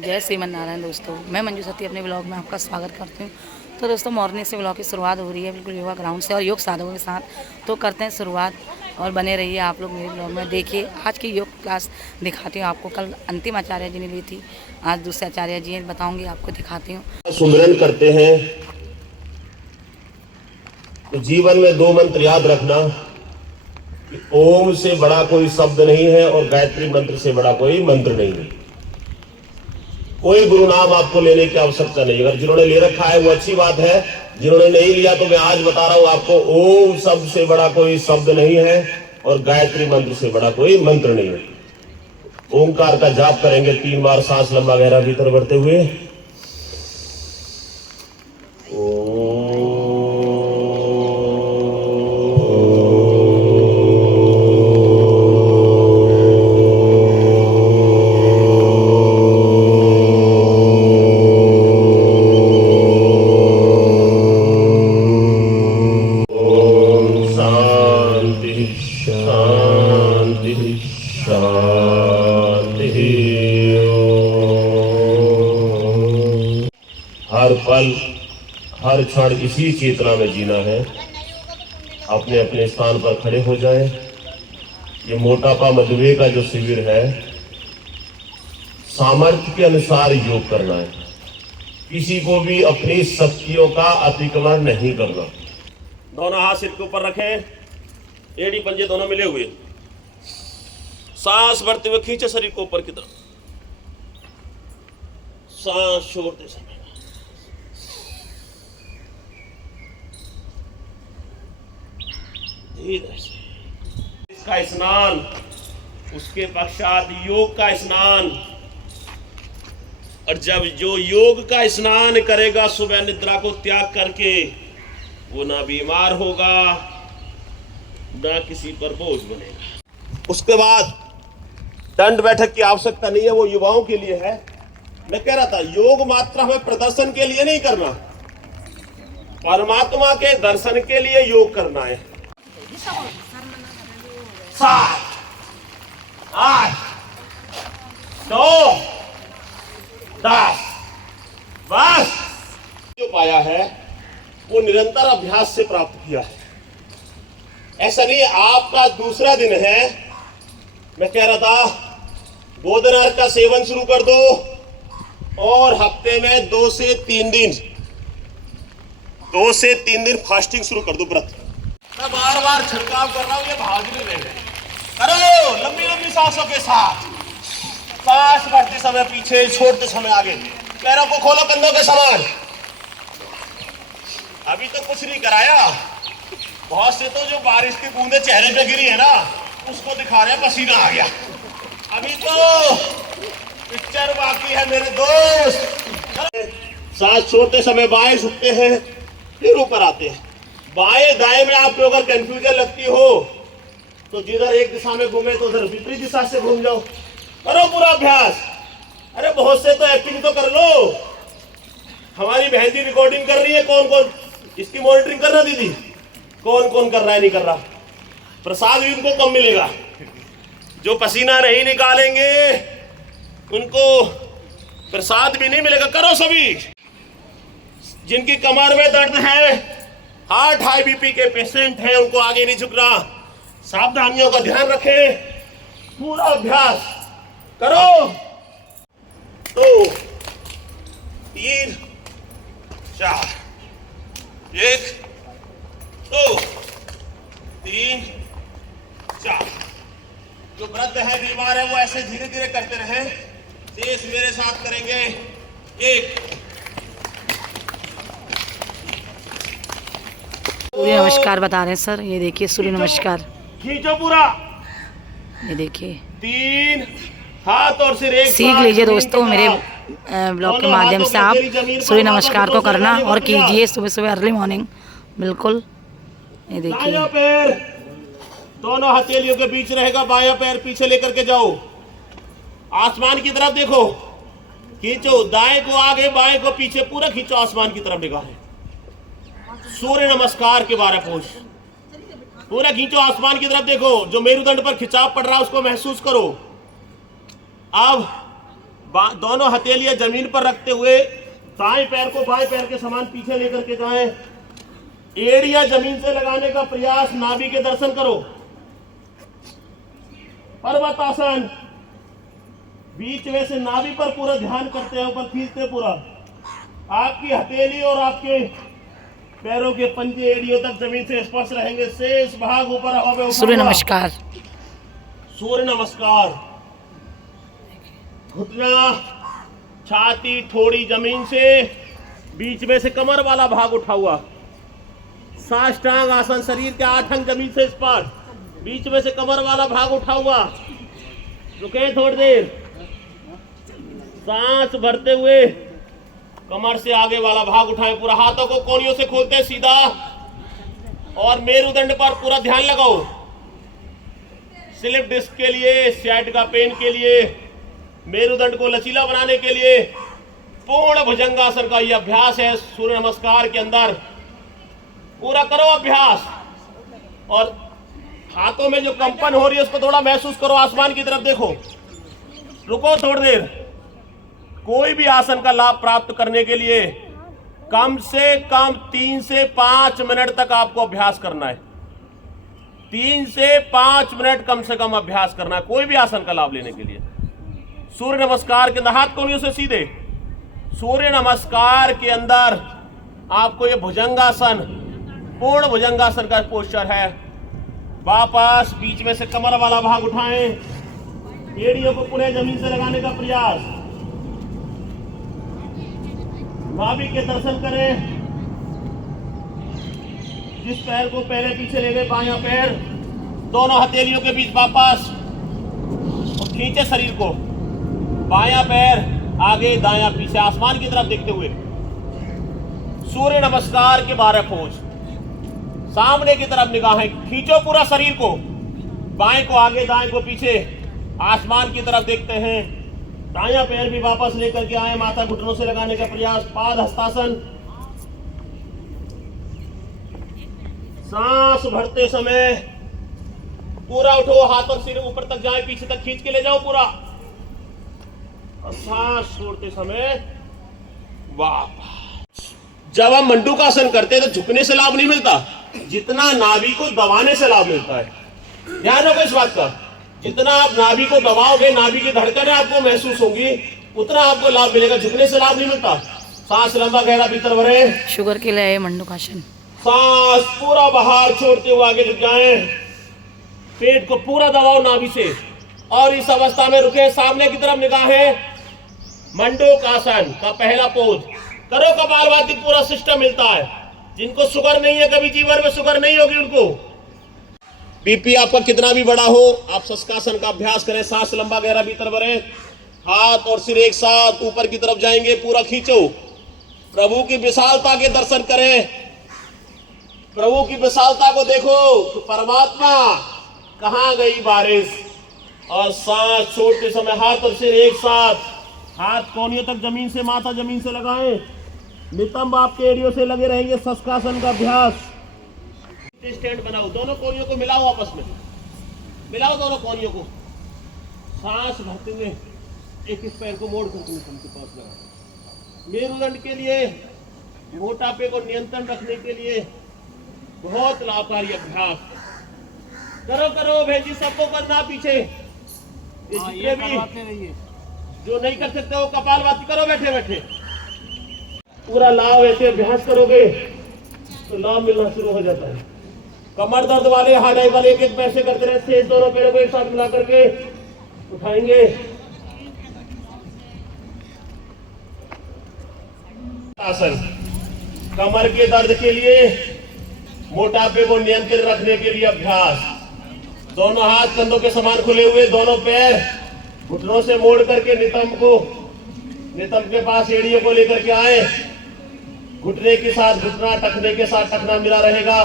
जय श्रीमन नारायण दोस्तों, मैं मंजू सती अपने ब्लॉग में आपका स्वागत करती हूँ। तो दोस्तों मॉर्निंग से ब्लॉग की शुरुआत हो रही है बिल्कुल योगा ग्राउंड से और योग साधकों के साथ। तो करते हैं शुरुआत और बने रहिए आप लोग मेरे ब्लॉग में। देखिए आज की योग क्लास दिखाती हूँ आपको। कल अंतिम आचार्य जी ने ली थी, आज दूसरे आचार्य जी बताऊँगी आपको, दिखाती हूँ। सुमिरन करते हैं तो जीवन में 2 मंत्र याद रखना कि ओम से बड़ा कोई शब्द नहीं है और गायत्री मंत्र से बड़ा कोई मंत्र नहीं है। कोई गुरु नाम आपको लेने की आवश्यकता नहीं। अगर जिन्होंने ले रखा है वो अच्छी बात है, जिन्होंने नहीं लिया तो मैं आज बता रहा हूं आपको, ओम शब्द से बड़ा कोई शब्द नहीं है और गायत्री मंत्र से बड़ा कोई मंत्र नहीं है। ओंकार का जाप करेंगे 3 बार, सांस लंबा गहरा भीतर भरते हुए। हर पल हर क्षण इसी चेतना में जीना है। अपने अपने स्थान पर खड़े हो जाएं। ये मोटापा मधुमेह का जो शिविर है, सामर्थ्य के अनुसार योग करना है। किसी को भी अपनी शक्तियों का अतिक्रमण नहीं करना। दोनों हाथ सिर के ऊपर रखें, एड़ी पंजे दोनों मिले हुए। सांस भरते हुए खींचे शरीर को ऊपर की तरफ, सांस छोड़ते समय इसका स्नान, उसके पश्चात योग का स्नान। और जब जो योग का स्नान करेगा सुबह निद्रा को त्याग करके, वो ना बीमार होगा ना किसी पर बोझ बनेगा। उसके बाद दंड बैठक की आवश्यकता नहीं है, वो युवाओं के लिए है। मैं कह रहा था योग मात्र हमें प्रदर्शन के लिए नहीं करना, परमात्मा के दर्शन के लिए योग करना है। 7 8 9 10 बस। जो पाया है वो निरंतर अभ्यास से प्राप्त किया है। ऐसा नहीं आपका दूसरा दिन है। मैं कह रहा था गोधन अर्घ का सेवन शुरू कर दो और हफ्ते में 2 से 3 दिन फास्टिंग शुरू कर दो, व्रत। मैं बार बार छिड़काव कर रहा हूं, ये भाग नहीं रहे। करो लंबी लंबी सांसों के साथ। सांस भरते समय पीछे, छोड़ते समय आगे। पैरों को खोलो कंधों के समान। अभी तो कुछ नहीं कराया। बहुत से तो जो बारिश की बूंदे चेहरे पे गिरी है ना, उसको दिखा रहे हैं पसीना आ गया। अभी तो पिक्चर बाकी है मेरे दोस्त। सांस छोड़ते समय बाएं झुकते हैं, फिर ऊपर आते हैं। बाएं दाएं में आपको अगर कंफ्यूजन लगती हो तो जिधर एक दिशा में घूमे तो उधर विपरीत दिशा से घूम जाओ। करो पूरा अभ्यास। अरे बहुत से तो एक्टिंग तो कर लो। हमारी बहन जी रिकॉर्डिंग कर रही है, कौन कौन इसकी मॉनिटरिंग कर रहा दीदी, कौन कौन कर रहा है नहीं कर रहा। प्रसाद भी उनको कम मिलेगा। जो पसीना नहीं निकालेंगे उनको प्रसाद भी नहीं मिलेगा। करो सभी। जिनकी कमर में दर्द है, हार्ट हाई बीपी के पेशेंट हैं, उनको आगे नहीं झुकना। सावधानियों का ध्यान रखें। पूरा अभ्यास करो। 2 3 4 1 2 3 4। जो वृद्ध है, बीमार है, वो ऐसे धीरे धीरे करते रहे। शेष मेरे साथ करेंगे। 1 सूर्य नमस्कार बता रहे हैं सर, ये देखिए सूर्य नमस्कार। खींचो पूरा। ये देखिए 3 हाथ और सिर एक सीख लीजिए दोस्तों मेरे ब्लॉग के माध्यम से। आप सूर्य नमस्कार को करना और कीजिए सुबह सुबह अर्ली मॉर्निंग। बिल्कुल ये देखिए। दायां पैर दोनों हथेलियों के बीच रहेगा, बायां पैर पीछे लेकर के जाओ। आसमान की तरफ देखो, खींचो। दाएं को आगे, बाएं को पीछे, पूरा खींचो आसमान की तरफ निगाहें। सूर्य नमस्कार के 12 पोज पूरा खींचो, आसमान की तरफ देखो। जो मेरुदंड पर खिंचाव पड़ रहा है उसको महसूस करो। अब दोनों हथेलियां जमीन पर रखते हुए दाएं पैर को बाएं पैर के समान पीछे लेकर के जाएं। एड़ियां जमीन से लगाने का प्रयास, नाभि के दर्शन करो। पर्वतासन, बीच में से नाभि पर पूरा ध्यान करते हैं, ऊपर खींचते पूरा। आपकी हथेली और आपके पैरों के पंजे एड़ियों तक जमीन से स्पर्श रहेंगे। शेष भाग ऊपर हवा में उठा सूर्य हुआ। नमस्कार। सूर्य नमस्कार। घुटना, छाती, ठोड़ी जमीन से, बीच में से कमर वाला भाग उठा हुआ। साष्टांग आसन, शरीर के 8 अंग जमीन से स्पर्श, बीच में से कमर वाला भाग उठा हुआ। रुके थोड़ी देर, सांस भरते हुए कमर से आगे वाला भाग उठाएं पूरा। हाथों को कोहनियों से खोलते हैं सीधा, और मेरुदंड पर पूरा ध्यान लगाओ। स्लिप डिस्क के लिए, सियाटिका पेन के लिए, मेरुदंड को लचीला बनाने के लिए पूर्ण भुजंगासन का यह अभ्यास है। सूर्य नमस्कार के अंदर पूरा करो अभ्यास। और हाथों में जो कंपन हो रही है उसको थोड़ा महसूस करो, आसमान की तरफ देखो। रुको थोड़ी देर। कोई भी आसन का लाभ प्राप्त करने के लिए कम से कम 3 से 5 मिनट तक आपको अभ्यास करना है। 3 से 5 मिनट कम से कम अभ्यास करना है कोई भी आसन का लाभ लेने के लिए। सूर्य नमस्कार के अंदर हाथ कोहनियों से सीधे। सूर्य नमस्कार के अंदर आपको ये भुजंगासन, पूर्ण भुजंगासन का पोस्चर है। वापस बीच में से कमर वाला भाग उठाएं, एड़ियों को पुनः जमीन से लगाने का प्रयास। नाभि के दर्शन करें। जिस पैर को पहले पीछे ले गए, बायां पैर दोनों हथेलियों के बीच वापस, और खींचे शरीर को। बायां पैर आगे, दायां पीछे, आसमान की तरफ देखते हुए। सूर्य नमस्कार के 12 पोज। सामने की तरफ निगाहें, खींचो पूरा शरीर को। बाएं को आगे, दाएं को पीछे, आसमान की तरफ देखते हैं। दायां पैर भी वापस लेकर के आए, माथा घुटनों से लगाने का प्रयास। पाद हस्तासन। सांस भरते समय पूरा उठो, हाथ और सिर ऊपर तक जाए, पीछे तक खींच के ले जाओ पूरा। और सांस छोड़ते समय वापस। जब हम मंडूकासन करते हैं तो झुकने से लाभ नहीं मिलता, जितना नाभि को दबाने से लाभ मिलता है। ध्यान रखो इस बात का। जितना आप नाभि को दबाओगे, नाभि की धड़कनें आपको महसूस होंगी, उतना आपको लाभ मिलेगा। झुकने से लाभ नहीं मिलता। सांस लंबा गहरा भीतर भरे। शुगर के लिए मंडूकासन। सांस पूरा बाहर छोड़ते हुए आगे झुक जाएं। पेट को पूरा दबाओ नाभि से, और इस अवस्था में रुके। सामने की तरफ निगाहें। मंडूकासन का पहला पोज करो। कपालभाति पूरा सिस्टम मिलता है। जिनको शुगर नहीं है, कभी जीवन में शुगर नहीं होगी उनको। बीपी आपका कितना भी बड़ा हो, आप शशकासन का अभ्यास करें। सांस लंबा गहरा भीतर भरें। हाथ और सिर एक साथ ऊपर की तरफ जाएंगे, पूरा खींचो। प्रभु की विशालता के दर्शन करें। प्रभु की विशालता को देखो कि परमात्मा कहाँ गई बारिश। और सांस छोड़ते समय हाथ और सिर एक साथ, हाथ कोहनियों तक जमीन से, माथा जमीन से लगाएं। नितंब आपके एड़ियों से लगे रहेंगे। शशकासन का अभ्यास। स्टैंड बनाओ, दोनों कोहनियों को मिलाओ, आपस में मिलाओ दोनों कोहनियों को। सांस भरते हुए एक इस पैर को मोड़ करके नितंब के पास लगाओ। मेरुदंड के लिए, मोटापे को नियंत्रण रखने के लिए बहुत लाभकारी अभ्यास। करो करो भेजी, सबको करना पीछे। ये भी जो नहीं कर सकते वो कपालभाति करो बैठे बैठे। पूरा लाभ ऐसे अभ्यास करोगे तो लाभ मिलना शुरू हो जाता है। कमर दर्द वाले, हार्ड वाले एक एक पैर से करते रहे। शेष दोनों पैरों को एक साथ मिला करके उठाएंगे। आसन कमर के दर्द के लिए, मोटापे को नियंत्रित रखने के लिए अभ्यास। दोनों हाथ कंधों के समान खुले हुए, दोनों पैर घुटनों से मोड़ करके नितंब के पास एड़ियों को लेकर के आए। घुटने के साथ घुटना, टखने के साथ टखना मिला रहेगा।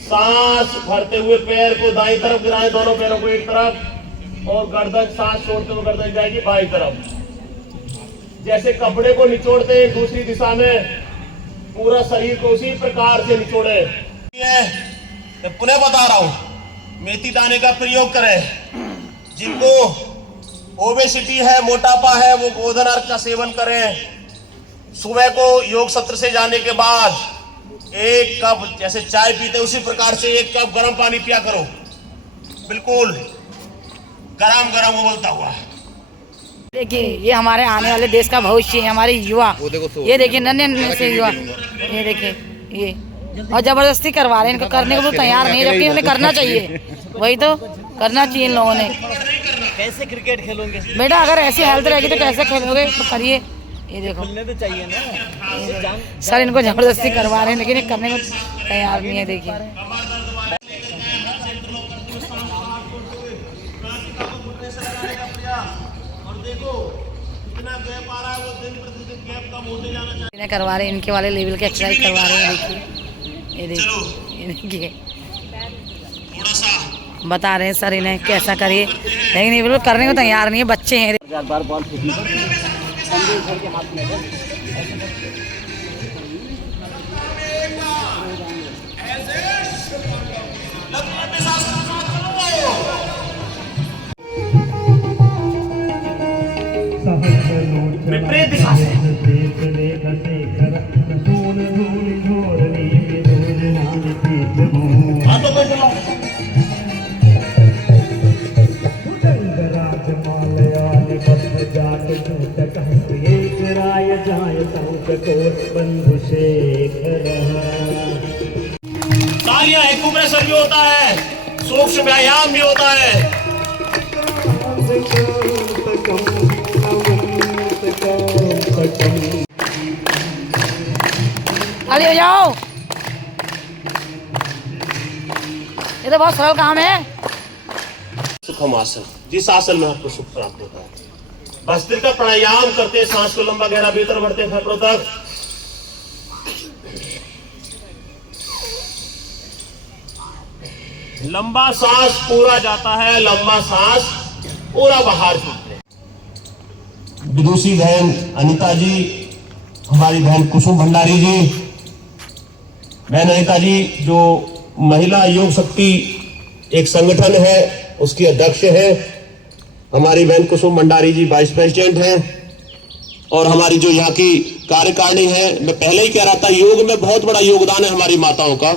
सांस भरते हुए पैर को दाईं तरफ गिराएं, दोनों पैरों को एक तरफ, और गर्दन, सांस छोड़ते हुए गर्दन जाएगी बाईं तरफ। जैसे कपड़े को निचोड़ते हैं दूसरी दिशा में, पूरा शरीर को उसी प्रकार से निचोड़े। मैं पुनः बता रहा हूं, मेथी दाने का प्रयोग करें। जिनको ओबेसिटी है, मोटापा है, वो गोधन अर्क का सेवन करें। सुबह को योग सत्र से जाने के बाद 1 कप, जैसे चाय पीते उसी प्रकार से 1 कप गर्म पानी पिया करो, बिल्कुल गरम गरम उबलता हुआ। देखिए ये हमारे आने वाले देश का भविष्य है, हमारे युवा। ये देखिए नन्हे नन्हे से युवा, ये देखिए ये, और जबरदस्ती करवा रहे हैं, इनको करने को तो तैयार नहीं, जबकि उन्हें करना चाहिए। वही तो करना चाहिए इन लोगों ने। कैसे क्रिकेट खेलोगे बेटा अगर ऐसी हेल्थ रहेगी तो कैसे खेलोगे, तो करिए। ये देखो खेलने तो चाहिए ना। सर इनको जबरदस्ती करवा रहे हैं, लेकिन ये करने को तैयार नहीं है। देखिए इन्हें करवा रहे हैं, इनके वाले लेवल के एक्सरसाइज करवा रहे हैं। देखिए ये देखिए, ये देखिए बता रहे हैं सर इन्हें कैसा करिए, लेकिन ये बिल्कुल करने को तैयार नहीं है, बच्चे हैं। बार बॉल फेंकनी के हाथ में विपरीत दिशा से हाथों को चलाओ। तालियां एक्यूप्रेशर भी होता है, सूक्ष्म व्यायाम भी होता है। खाली हो जाओ, ये तो बहुत सरल काम है। सुखम आसन, जिस आसन में आपको सुख प्राप्त होता है। भस्त्रिका प्राणायाम करते हैं, सांस को लंबा गहरा भीतर बढ़ते हैं फेफड़ों तक। लंबा सांस पूरा जाता है, लंबा सांस पूरा बाहर छूटते हैं। विदुषी बहन अनिता जी, हमारी बहन कुसुम भंडारी जी, बहन अनिता जी जो महिला योग शक्ति एक संगठन है उसकी अध्यक्ष है, हमारी बहन कुसुम भंडारी जी वाइस प्रेसिडेंट हैं, और हमारी जो यहाँ की कार्यकारिणी है, मैं पहले ही कह रहा था योग में बहुत बड़ा योगदान है हमारी माताओं का।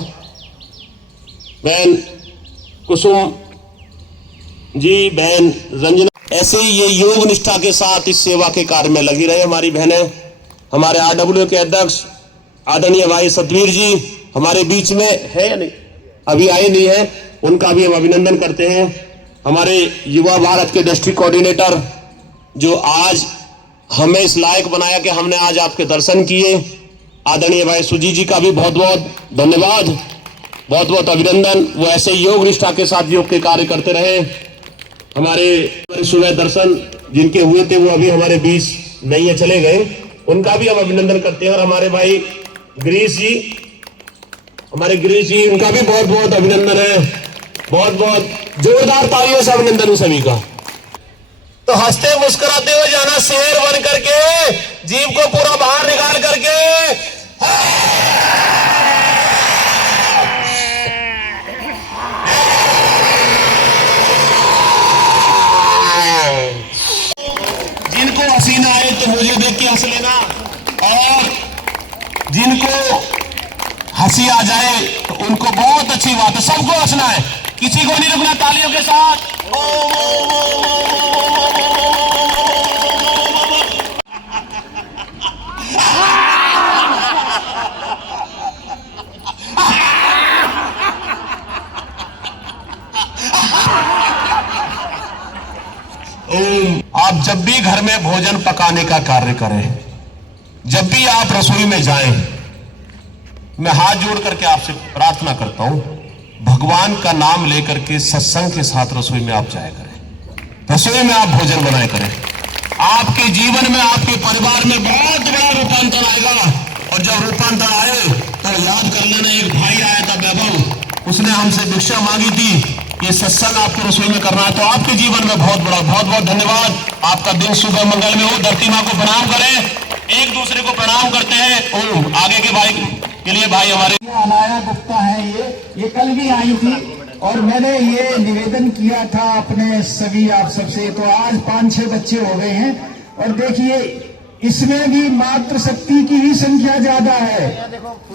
बहन कुसुम जी, बहन रंजना, ऐसे ही ये योग निष्ठा के साथ इस सेवा के कार्य में लगी रहे हमारी बहनें। हमारे RW के अध्यक्ष आदरणीय भाई सतवीर जी हमारे बीच में है या नहीं, अभी आए नहीं है, उनका भी हम अभिनंदन करते हैं। हमारे युवा भारत के डिस्ट्रिक्ट कोऑर्डिनेटर जो आज हमें इस लायक बनाया कि हमने आज आपके दर्शन किए, आदरणीय भाई सुजी जी का भी बहुत बहुत धन्यवाद, बहुत बहुत अभिनंदन। वो ऐसे योग निष्ठा के साथ योग के कार्य करते रहे। हमारे सुबह दर्शन जिनके हुए थे वो अभी हमारे बीच नहीं है, चले गए, उनका भी हम अभिनंदन करते हैं। और हमारे भाई गिरीश जी, हमारे गिरीश जी, उनका भी बहुत बहुत अभिनंदन है, बहुत बहुत जोरदार तालियों से अभिनंदन उन सभी का। तो हंसते मुस्कुराते हुए जाना, शेर बन करके, जीभ को पूरा बाहर निकाल करके, जिनको हसीना आए तो मुझे देख के हंस लेना, और जिनको हंसी आ जाए तो उनको बहुत अच्छी बात है, सबको हंसना है, किसी को नहीं रुकना। तालियों के साथ आप जब भी घर में भोजन पकाने का कार्य करें, जब भी आप रसोई में जाएं, मैं हाथ जोड़ करके आपसे प्रार्थना करता हूं, भगवान का नाम लेकर के सत्संग के साथ रसोई में आप जाया करें, रसोई में आप भोजन बनाया करें। आपके जीवन में, आपके परिवार में बहुत बड़ा रूपांतर आएगा। और जब रूपांतर आए तो याद कर लेना, एक भाई आया था वैभव, उसने हमसे भिक्षा मांगी थी, ये सत्संग आपको रसोई में करना है, तो आपके जीवन में बहुत बड़ा, बहुत बहुत धन्यवाद। आपका दिन शुभ मंगल में हो। धरती माँ को प्रणाम करें, एक दूसरे को प्रणाम करते हैं। आगे के भाई के लिए भाई हमारे अनाया गुप्ता है, ये कल भी आई थी और मैंने ये निवेदन किया था अपने सभी आप सबसे, तो आज 5-6 बच्चे हो गए हैं। और देखिए इसमें भी मातृशक्ति की ही संख्या ज्यादा है।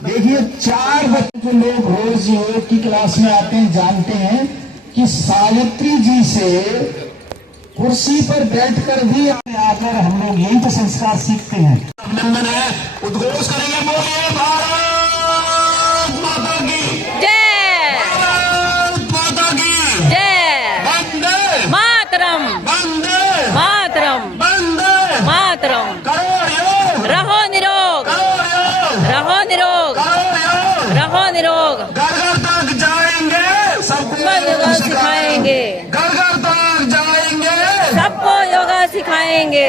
देखिए 4 बच्चे जो लोग रोज योग की क्लास में आते हैं जानते हैं कि सावित्री जी से कुर्सी पर बैठकर भी आकर हम लोग यही तो संस्कार सीखते हैं। अभिनंदन है, उद्घोष करेंगे, बोलिए भारत माता की जय, भारत माता की जय, वंदे मातरम, वंदे मातरम, वंदे मातरम। करो योग, रहो निरोग, करो योग, रहो निरोग, करो योग। रहो निरोग। घर घर तक जाएंगे, सबको योगा सिखाएंगे, घर घर तक जाएंगे, सबको योगा सिखाएंगे।